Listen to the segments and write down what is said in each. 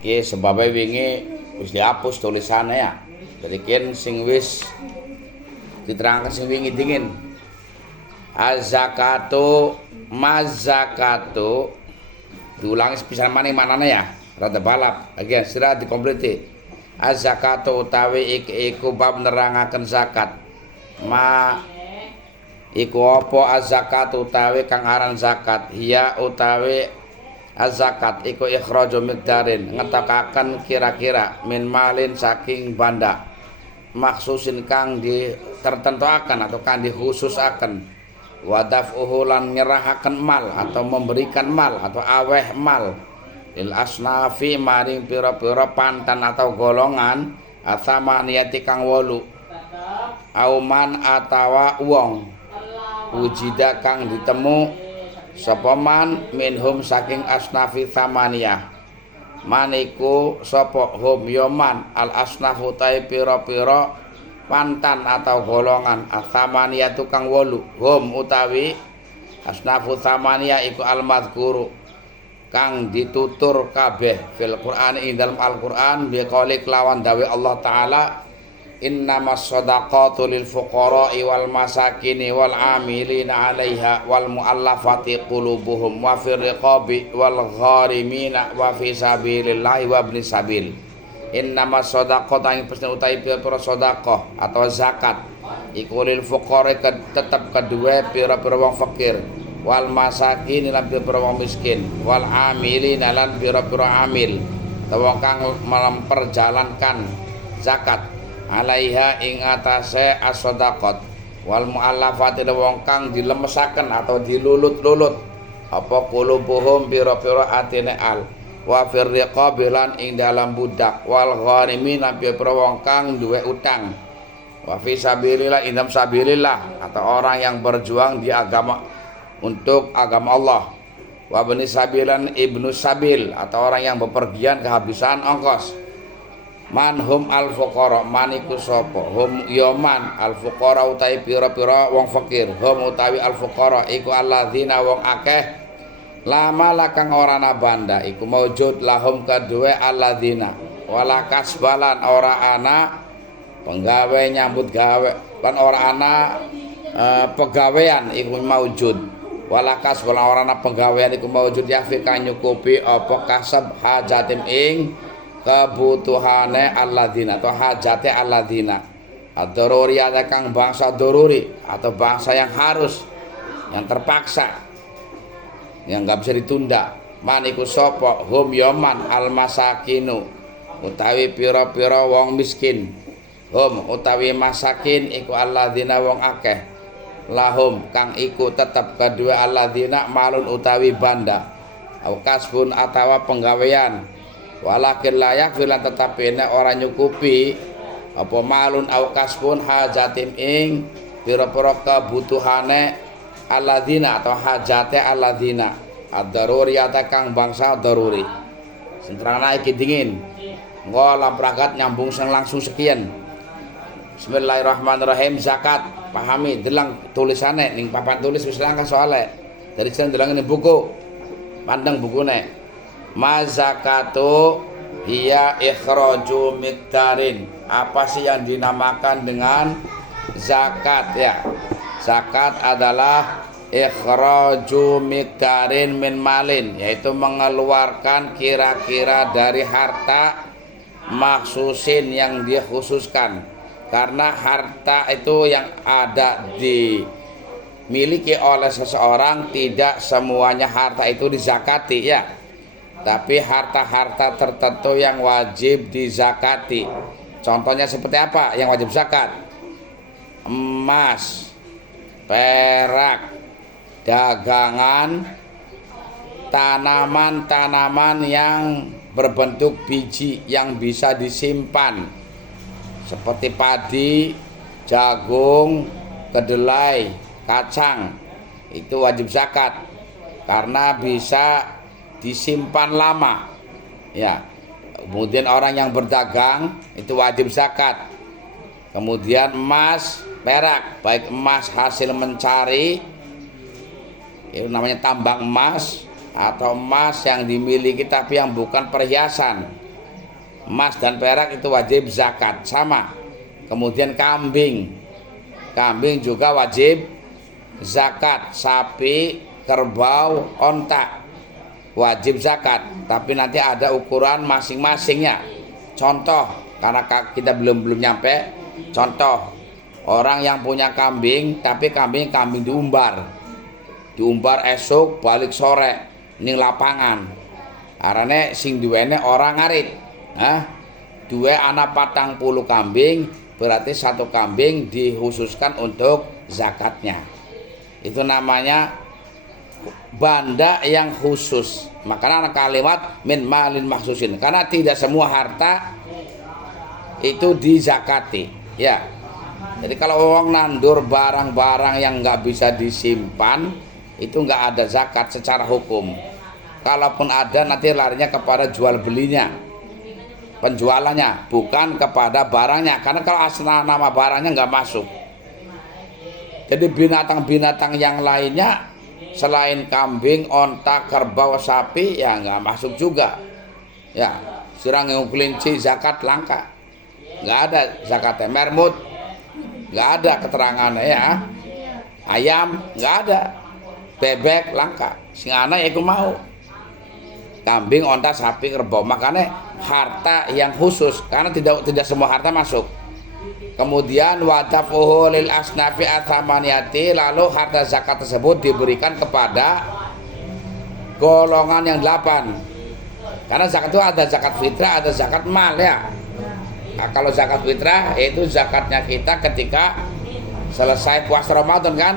Iki sebabnya wingi wis dihapus tulisannya ya. Jadi kan sing wis diterangkan sing wingi dingin. Az-zakatu maz-zakatu diulangi sepisan maneh ya. Rada balap. Lagi sira dikompleti. Az-zakatu utawi iku bab nerangaken zakat. Ma iku apa az-zakat utawi kang aran zakat hiya utawi az-zakat iku ikhraju miqdarin ngetokaken kira-kira min malin saking banda maksusin kang ditertentuaken atau kang dikhususaken wadaf'uhu lan nyerahaken mal atau memberikan mal atau aweh mal lil asnafi maring pira-pira pantan atau golongan atsamaniyati kang 8 auman atawa wong wujida kang ditemu sapa man minhum saking asnafi tsamaniyah maniku sapa hum yoman al asnafu tai pira-pira pantan atau golongan tsamaniyah tukang 8 hum utawi asnafu tsamaniyah iku al madzkuru kang ditutur kabeh fil Qur'an ing dalam Al-Qur'an biqauli kelawan dawe Allah taala innamas shadaqatu lil fuqara'i wal masakini wal amilina 'alaiha wal mu'allafati qulubuhum wa fir riqabi wal gharimina wa fi sabilillahi wa ibnis sabil. Innamas shadaqatu ing pesen utawi pira-pira sedekah atau zakat iku lil fuqara'i tetep kedue pira-pira wong fakir wal masakin lan pira-pira wong miskin wal amilina lan pira-pira amil wong kang memperjalankan zakat alaiha ing atase as-shadaqat wal muallafati wong kang dilemesaken atau dilulut-lulut apa qulubuhum pira-pira atine al wa fir riqabi lan ing dalam budak wal gharimin pira-pira wong kang duwe utang wa fi sabilillah ing dalam sabilillah atau orang yang berjuang di agama untuk agama Allah wa bani sabilan ibnu sabil atau orang yang bepergian kehabisan ongkos. Man hum al fuqara maniku sapa hum yaman al fuqara utawi pira-pira wong fakir hum utawi al fuqara iku alladzina wong akeh lama lakang ora ana banda iku maujud lahum kadue alladzina wala kasbalan ora ana penggawe nyambut gawe lan ora ana pegawean iku maujud wala kasbalan ora ana penggawean iku maujud ya fi kang nyukupi apa kasab hajatim ing kebutuhane alladzina atau hajate alladzina ad-daruri ada kang bangsa daruri atau bangsa yang harus yang terpaksa yang enggak bisa ditunda maniku sapa hum yaman al-masakinu utawi pira-pira wong miskin hum utawi masakin iku alladzina wong akeh lahum kang iku tetep kedua alladzina malun utawi banda au kasbun atawa penggawean walakin layak filan tetapi nek ora nyukupi apa malun au kasbun hajatim ing pira-pira kebutuhane alladzina atau hajate alladzina ad-daruri ata kang bangsa daruri sentrana iki dingin engko lampragat nyambung sing langsung sekian. Bismillahirrahmanirrahim. Zakat pahami delang tulisane ning papan tulis wis langkah soale dari sing delang ning buku pandang bukune mazakatu hiya ikhraju miqdarin. Apa sih yang dinamakan dengan zakat ya? Zakat adalah ikhraju miqdarin min malin, yaitu mengeluarkan kira-kira dari harta maksusin yang dikhususkan. Karena harta itu yang ada dimiliki oleh seseorang tidak semuanya harta itu dizakati ya. Tapi harta-harta tertentu yang wajib dizakati. Contohnya seperti apa yang wajib zakat? Emas, perak, dagangan, tanaman-tanaman yang berbentuk biji yang bisa disimpan seperti padi, jagung, kedelai, kacang. Itu wajib zakat karena bisa disimpan lama ya. Kemudian orang yang berdagang itu wajib zakat. Kemudian emas, perak, baik emas hasil mencari itu namanya tambang emas atau emas yang dimiliki tapi yang bukan perhiasan emas dan perak itu wajib zakat sama. Kemudian kambing juga wajib zakat, sapi, kerbau, onta wajib zakat, tapi nanti ada ukuran masing-masingnya. Contoh, karena kita belum nyampe, contoh orang yang punya kambing tapi kambing diumbar esok balik sore ning lapangan, arane sing duwene orang ngarit. Dua anak 40 kambing, berarti satu kambing dikhususkan untuk zakatnya. Itu namanya banda yang khusus. Makanya kalimat min malin maksusin, karena tidak semua harta itu dizakati ya. Jadi kalau orang nandur barang-barang yang nggak bisa disimpan, itu nggak ada zakat secara hukum. Kalaupun ada, nanti larinya kepada jual belinya, penjualannya, bukan kepada barangnya. Karena kalau asal nama barangnya nggak masuk. Jadi binatang-binatang yang lainnya selain kambing, onta, kerbau, sapi ya nggak masuk juga. Ya, sirang kelinci zakat langka, nggak ada zakatnya. Mermut nggak ada keterangannya ya. Ayam nggak ada. Bebek langka. Sing ana ya iku mau. Kambing, onta, sapi, kerbau. Makanya harta yang khusus, karena tidak semua harta masuk. Kemudian wadafuhu lil asnafi atsamaniyati, lalu harta zakat tersebut diberikan kepada golongan yang 8. Karena zakat itu ada zakat fitrah, ada zakat mal ya. Nah, kalau zakat fitrah itu zakatnya kita ketika selesai puasa Ramadan kan.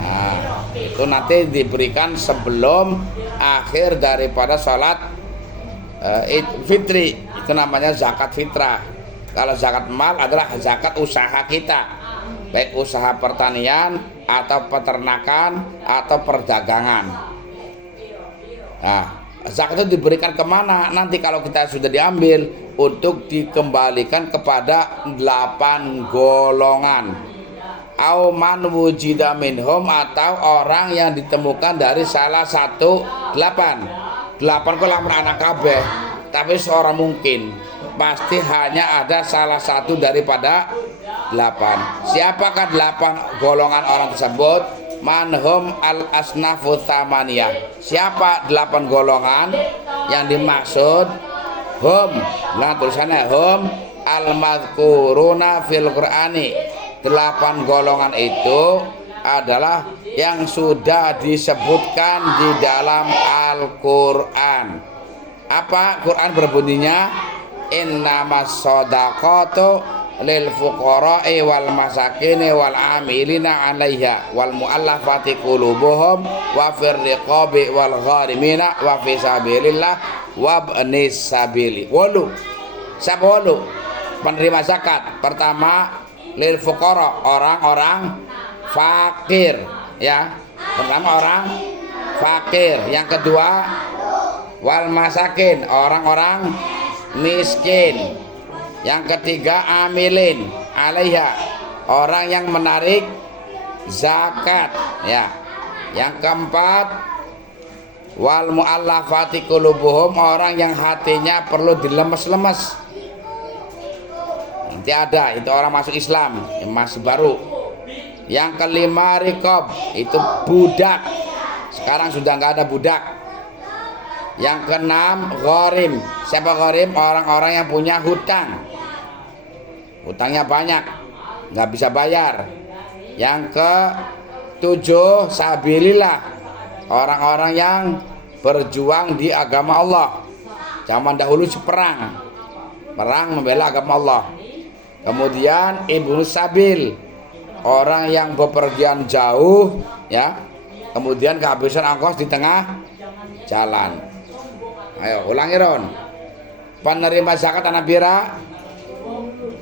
Nah, itu nanti diberikan sebelum akhir daripada sholat fitri. Itu namanya zakat fitrah. Kalau zakat mal adalah zakat usaha kita, baik usaha pertanian atau peternakan atau perdagangan. Nah, zakat itu diberikan kemana? Nanti kalau kita sudah diambil, untuk dikembalikan kepada 8 golongan. Auman wujida minhum, atau orang yang ditemukan dari salah satu 8 kok lamun anak kabeh, tapi seorang mungkin pasti hanya ada salah satu daripada 8. Siapakah 8 golongan orang tersebut? Manhum al asnafu tsamaniyah. Siapa 8 golongan yang dimaksud? Hum, nah tulisannya hum al madhkuruna fil Qur'ani. 8 golongan itu adalah yang sudah disebutkan di dalam Al-Qur'an. Apa Quran berbunyinya? Innamas shadaqatu lil fuqara'i wal masakini wal amilina 'alaiha wal mu'allafati qulubuhum wa fir riqabi wal gharimina wa fi sabilillah wa ibnis sabili. Siapa walu? Penerima zakat. Pertama lil fuqara, orang-orang fakir ya. Pertama orang fakir. Yang kedua wal masakin, orang-orang miskin. Yang ketiga amilin 'alaiha, orang yang menarik zakat ya. Yang keempat wal mu'allafati qulubuhum, orang yang hatinya perlu dilemes-lemes. Nanti ada itu orang masuk Islam yang masih baru. Yang kelima riqab, itu budak. Sekarang sudah nggak ada budak. Yang keenam gharim. Siapa gharim? Orang-orang yang punya hutang, hutangnya banyak, nggak bisa bayar. Yang ketujuh sabilillah, orang-orang yang berjuang di agama Allah. Zaman dahulu perang membela agama Allah. Kemudian ibnu sabil, orang yang bepergian jauh ya, kemudian kehabisan ongkos di tengah jalan. Ayo ulangi Ron. Penerima zakat anak pira?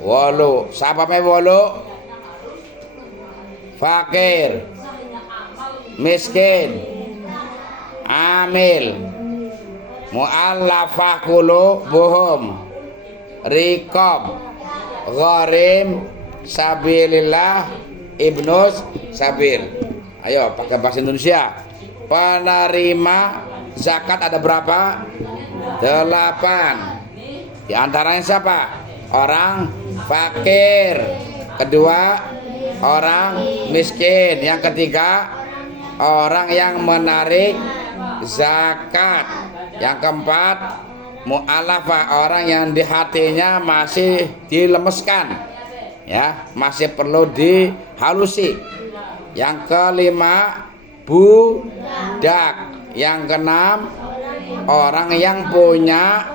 8. Siapa me 8? Fakir, miskin, amil, mu'allafah qulubuhum, riqab, gharim, sabilillah, ibnus sabil. Ayo pakai bahasa Indonesia. Penerima zakat ada berapa? 8. Di antaranya siapa? Orang fakir. Kedua, orang miskin. Yang ketiga, orang yang menarik zakat. Yang keempat, mu'alafah, orang yang di hatinya masih dilemeskan, ya, masih perlu dihalusi. Yang kelima, budak. Yang keenam, orang yang punya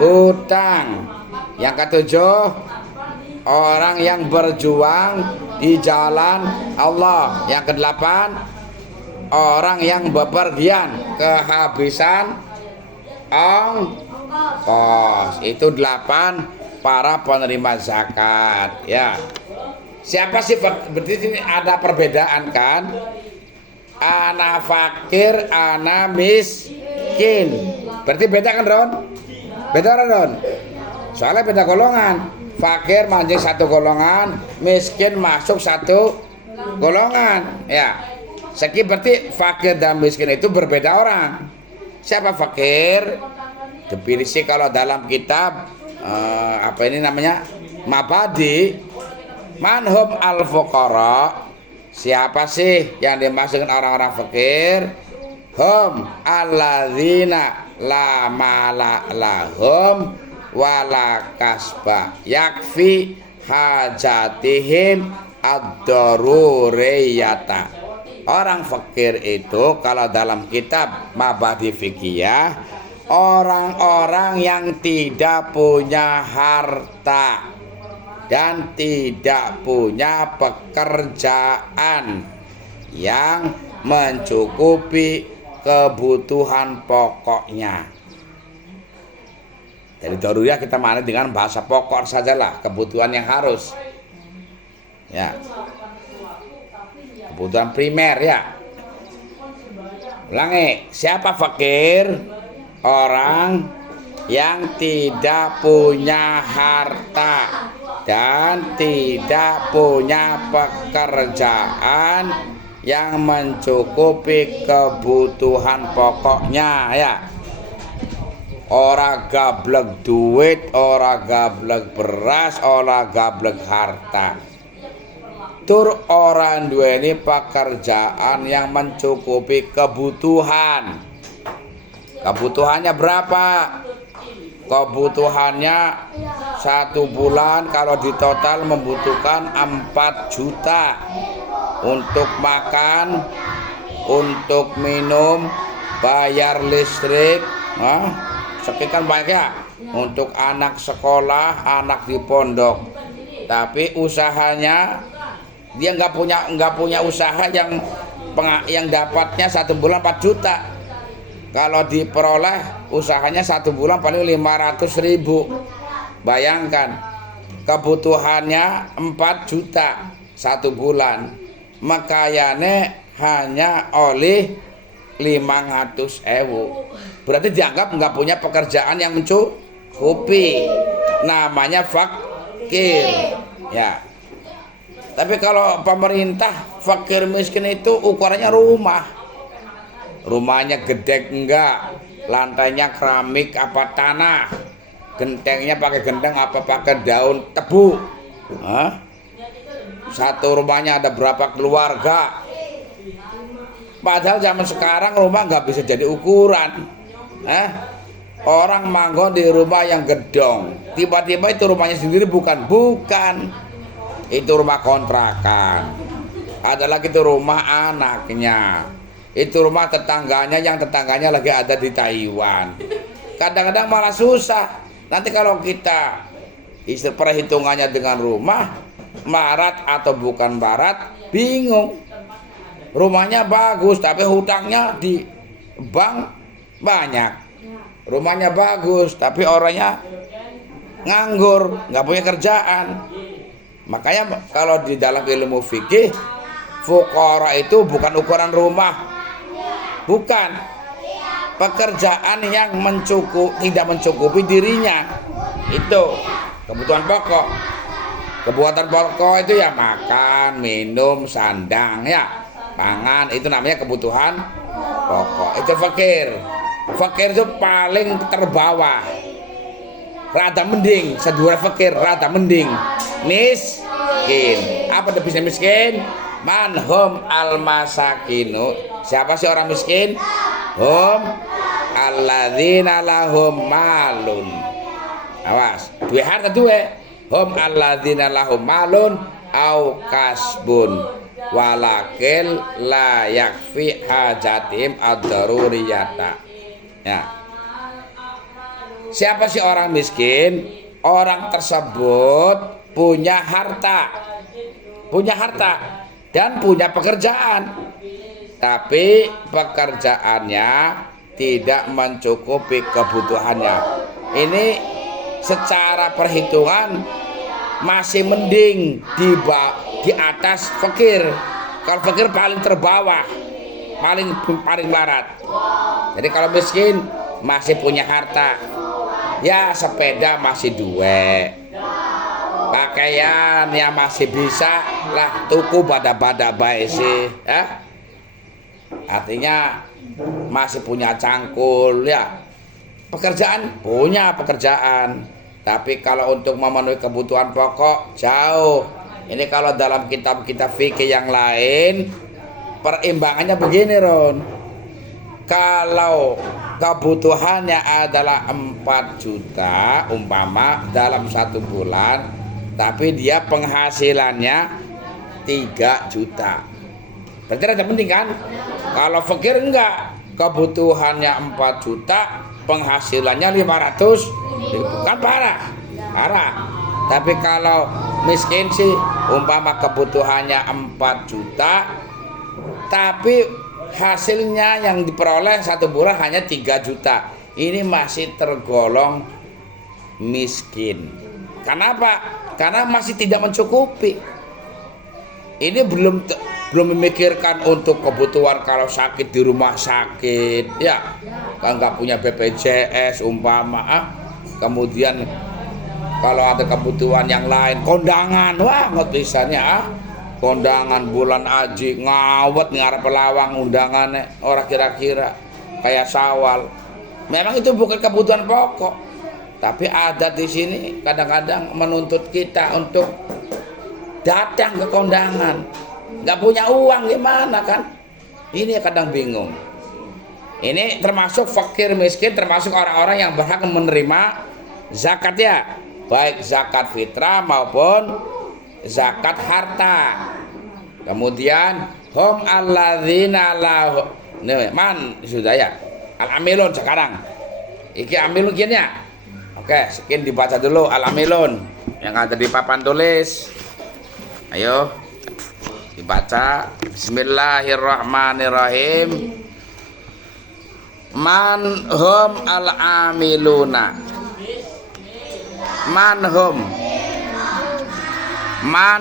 hutang. Yang ketujuh, orang yang berjuang di jalan Allah. Yang kedelapan, orang yang bepergian kehabisan ongkos. Itu 8 para penerima zakat, ya. Siapa sih? Berarti ini ada perbedaan kan? Ana fakir, ana miskin. Berarti beda kan, Ron? Beda kan, Ron? Soalnya beda golongan. Fakir mancing satu golongan, miskin masuk satu golongan, ya. Seki berarti fakir dan miskin itu berbeda orang. Siapa fakir? Definisi kalau dalam kitab apa ini namanya? Mabadi, manhum al-fuqara. Siapa sih yang dimaksudkan orang-orang fakir? Hum alladzina la mala lahum wala kasba yakfi hajatihim ad-daruriyata. Orang fakir itu kalau dalam kitab Mabadi Fikih, orang-orang yang tidak punya harta dan tidak punya pekerjaan yang mencukupi kebutuhan pokoknya. Dari daruriyah kita maknai dengan bahasa pokok sajalah, kebutuhan yang harus, ya, kebutuhan primer, ya. Ulangi, siapa fakir? Orang yang tidak punya harta dan tidak punya pekerjaan yang mencukupi kebutuhan pokoknya, ya. Ora gablek duit, ora gablek beras, ora gablek harta. Tur orang duweni pekerjaan yang mencukupi kebutuhan. Kebutuhannya berapa? Kebutuhannya 1 bulan kalau di total membutuhkan 4 juta untuk makan, untuk minum, bayar listrik, sekian banyak, ya, untuk anak sekolah, anak di pondok. Tapi usahanya dia nggak punya usaha yang dapatnya 1 bulan 4 juta. Kalau diperoleh usahanya 1 bulan paling 500.000. Bayangkan kebutuhannya 4 juta 1 bulan, makayane hanya oleh 500.000. Berarti dianggap nggak punya pekerjaan yang mencukupi. Namanya fakir, ya. Tapi kalau pemerintah fakir miskin itu ukurannya rumah. Rumahnya gede enggak, lantainya keramik apa tanah, gentengnya pakai genteng apa pakai daun tebu. Satu rumahnya ada berapa keluarga. Padahal zaman sekarang rumah nggak bisa jadi ukuran. Orang manggon di rumah yang gedong, tiba-tiba itu rumahnya sendiri bukan. Itu rumah kontrakan. Ada lagi itu rumah anaknya. Itu rumah tetangganya yang tetangganya lagi ada di Taiwan. Kadang-kadang malah susah. Nanti kalau kita perhitungannya dengan rumah, barat atau bukan barat, bingung. Rumahnya bagus tapi hutangnya di bank banyak. Rumahnya bagus tapi orangnya nganggur, nggak punya kerjaan. Makanya kalau di dalam ilmu fikih, fuqara itu bukan ukuran rumah. Bukan pekerjaan yang tidak mencukupi dirinya. Itu kebutuhan pokok. Kebutuhan pokok itu ya makan, minum, sandang, ya, pangan. Itu namanya kebutuhan pokok. Itu fakir. Fakir itu paling terbawah. rada mending, sedulur fakir rada mending. Miskin. Apa definisi miskin? Manhum al-masakinu. Siapa sih orang miskin? Hum alladzina lahum malun. Awas, dua harta dua. Hum alladzina lahum malun au kasbun walakil la yakfi hajatim ad-daruriyata. Ya. Siapa sih orang miskin? Orang tersebut punya harta dan punya pekerjaan, tapi pekerjaannya tidak mencukupi kebutuhannya. Ini secara perhitungan masih mending di atas fakir. Kalau fakir paling terbawah, paling barat. Jadi kalau miskin masih punya harta, ya sepeda masih dua, pakaian ya masih bisa lah tuku bada-bada baik sih, ya. Artinya masih punya cangkul, ya. Punya pekerjaan, tapi kalau untuk memenuhi kebutuhan pokok jauh. Ini kalau dalam kitab-kitab fikih yang lain perimbangannya begini, Ron. Kalau kebutuhannya adalah 4 juta umpama dalam 1 bulan, tapi dia penghasilannya 3 juta. Berarti ada penting kan? Kalau fakir enggak, kebutuhannya 4 juta, penghasilannya 500, kan parah. Tapi kalau miskin sih umpama kebutuhannya 4 juta, tapi hasilnya yang diperoleh 1 bulan hanya 3 juta. Ini masih tergolong miskin. Kenapa? Karena masih tidak mencukupi. Ini belum memikirkan untuk kebutuhan kalau sakit di rumah sakit, ya. Kan nggak punya BPJS umpama, kemudian kalau ada kebutuhan yang lain, kondangan, wah ngotisannya kondangan bulan haji ngawet ngarep pelawang undangannya orang kira-kira kayak Syawal. Memang itu bukan kebutuhan pokok, tapi adat di sini kadang-kadang menuntut kita untuk datang ke kondangan. Nggak punya uang gimana kan? Ini kadang bingung. Ini termasuk fakir miskin, termasuk orang-orang yang berhak menerima zakat, ya, baik zakat fitrah maupun zakat harta. Kemudian hum alladzina lahu man sudah, ya, al-amilun sekarang. Iki amilun gini ya. Oke, sekian dibaca dulu al-amilun yang ada di papan tulis. Ayo dibaca. Bismillahirrahmanirrahim. Man hum al-amiluna. Man hum. Man